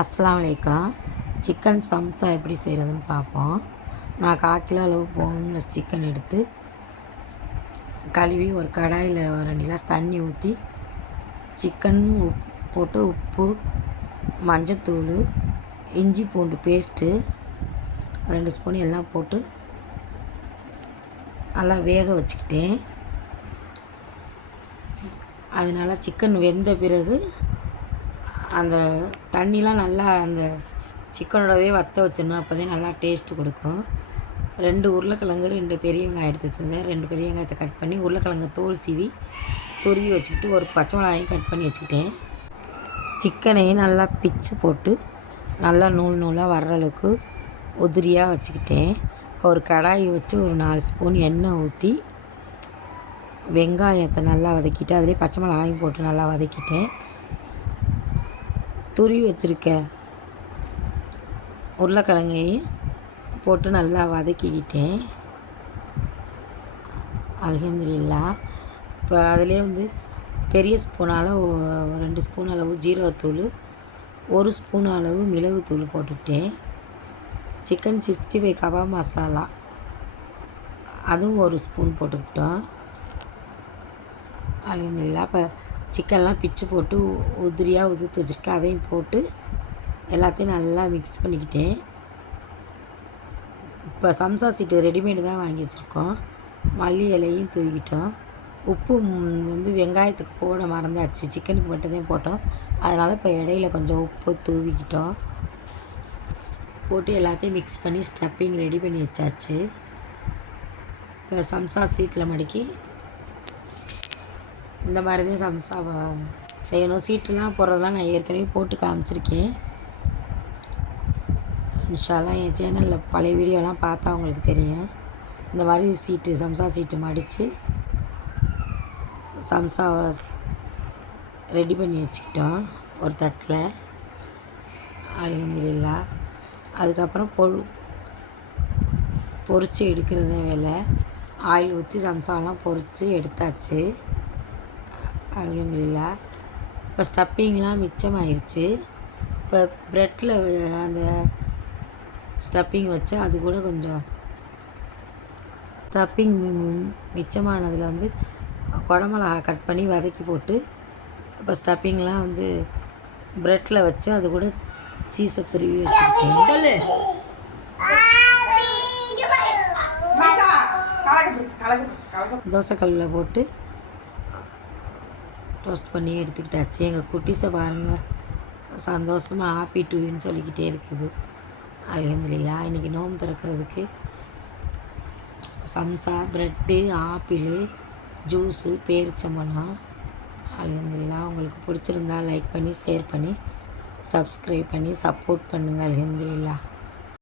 அஸ்ஸலாமு அலைக்கும். சிக்கன் சம்சா எப்படி செய்கிறதுன்னு பார்ப்போம். நான் 1/4 கிலோ அளவு போன்லெஸ் சிக்கன் எடுத்து கழுவி ஒரு கடாயில் ஒரு 2 கிளாஸ் தண்ணி ஊற்றி சிக்கன் போட்டு உப்பு, மஞ்சத்தூள், இஞ்சி பூண்டு பேஸ்ட்டு 2 ஸ்பூன் எல்லாம் போட்டு நல்லா வேக வச்சுக்கிட்டேன். அதனால் சிக்கன் வெந்த பிறகு அந்த தண்ணிலாம் நல்லா அந்த சிக்கனோடவே வற்ற வச்சிடணும். அப்போ தான் நல்லா டேஸ்ட்டு கொடுக்கும். 2 உருளைக்கிழங்கு, 2 பெரிய வெங்காயம் எடுத்து வச்சுருந்தேன். 2 பெரிய வெங்காயத்தை கட் பண்ணி உருளைக்கிழங்கு தோல் சீவி துருவி வச்சுக்கிட்டு ஒரு பச்சை மிளகாயும் கட் பண்ணி வச்சுக்கிட்டேன். சிக்கனையும் நல்லா பிச்சு போட்டு நல்லா நூல் நூலாக வர்ற அளவுக்கு உதிரியாக வச்சுக்கிட்டேன். ஒரு கடாயை வச்சு ஒரு 4 ஸ்பூன் எண்ணெய் ஊற்றி வெங்காயத்தை நல்லா வதக்கிட்டு அதிலே பச்சை மிளகாயும் போட்டு நல்லா வதக்கிட்டேன். துருவி வச்சுருக்க உருளைக்கிழங்கையும் போட்டு நல்லா வதக்கிக்கிட்டேன். அல்ஹம்துலில்லாஹ். இப்போ அதிலே பெரிய ஸ்பூனால் 2 ஸ்பூன் அளவு ஜீரகத்தூள், 1 ஸ்பூன் அளவு மிளகுத்தூள் போட்டுக்கிட்டேன். சிக்கன் 65 கபாப் மசாலா அதுவும் 1 ஸ்பூன் போட்டுக்கிட்டோம். அல்ஹம்துலில்லாஹ். இப்போ சிக்கன்லாம் பிச்சு போட்டு உதிரியாக உதிர்த்து வச்சுருக்கேன். அதையும் போட்டு எல்லாத்தையும் நல்லா மிக்ஸ் பண்ணிக்கிட்டேன். இப்போ சம்சா சீட்டு ரெடிமேடு தான் வாங்கி வச்சுருக்கோம். மல்லி இலையும் தூவிக்கிட்டோம். உப்பு வெங்காயத்துக்கு போட மறந்தாச்சு, சிக்கனுக்கு மட்டும்தான் போட்டோம். அதனால் இப்போ இடையில கொஞ்சம் உப்பு தூவிக்கிட்டோம். போட்டு எல்லாத்தையும் மிக்ஸ் பண்ணி ஸ்டப்பிங் ரெடி பண்ணி வச்சாச்சு. இப்போ சம்சா சீட்டில் மடக்கி இந்த மாதிரி தான் சம்சாவை செய்யணும். சீட்டுலாம் போடுறதெல்லாம் நான் ஏற்கனவே போட்டு காமிச்சிருக்கேன். இன்ஷா அல்லாஹ் என் சேனலில் பழைய வீடியோலாம் பார்த்தா அவங்களுக்கு தெரியும். இந்த மாதிரி சீட்டு சம்சா சீட்டு மடித்து சம்சாவை ரெடி பண்ணி வச்சுக்கிட்டோம் ஒரு தட்டில். அல்ஹம்துலில்லாஹ். அதுக்கப்புறம் பொரித்து எடுக்கிறது வேலை. ஆயில் ஊற்றி சம்சாவெலாம் பொரித்து எடுத்தாச்சு. அல்ஹம்துலில்லாஹ். இப்போ ஸ்டப்பிங்லாம் மிச்சமாயிருச்சு. இப்போ ப்ரெட்டில் அந்த ஸ்டப்பிங் வச்சு அது கூட கொஞ்சம் ஸ்டப்பிங் மிச்சமானதில் குடமிளகா கட் பண்ணி வதக்கி போட்டு இப்போ ஸ்டப்பிங்லாம் ப்ரெட்டில் வச்சு அது கூட சீஸை துருவி வச்சுக்கிட்டேன். சொல்லு. தோசைக்கல்லில் போட்டு டோஸ்ட் பண்ணி எடுத்துக்கிட்டாச்சு. எங்கள் குட்டீஸை பாருங்கள், சந்தோஷமாக ஹாப்பி டூன்னு சொல்லிக்கிட்டே இருக்குது. அல்ஹம்துலில்லாஹ். இன்றைக்கி நோன்பு திறக்கிறதுக்கு சம்சா, ப்ரெட்டு, ஆப்பிள், ஜூஸு, பேரிச்சம்பழம். அல்ஹம்துலில்லாஹ். உங்களுக்கு பிடிச்சிருந்தா லைக் பண்ணி, ஷேர் பண்ணி, சப்ஸ்கிரைப் பண்ணி சப்போர்ட் பண்ணுங்கள். அல்ஹம்துலில்லாஹ்.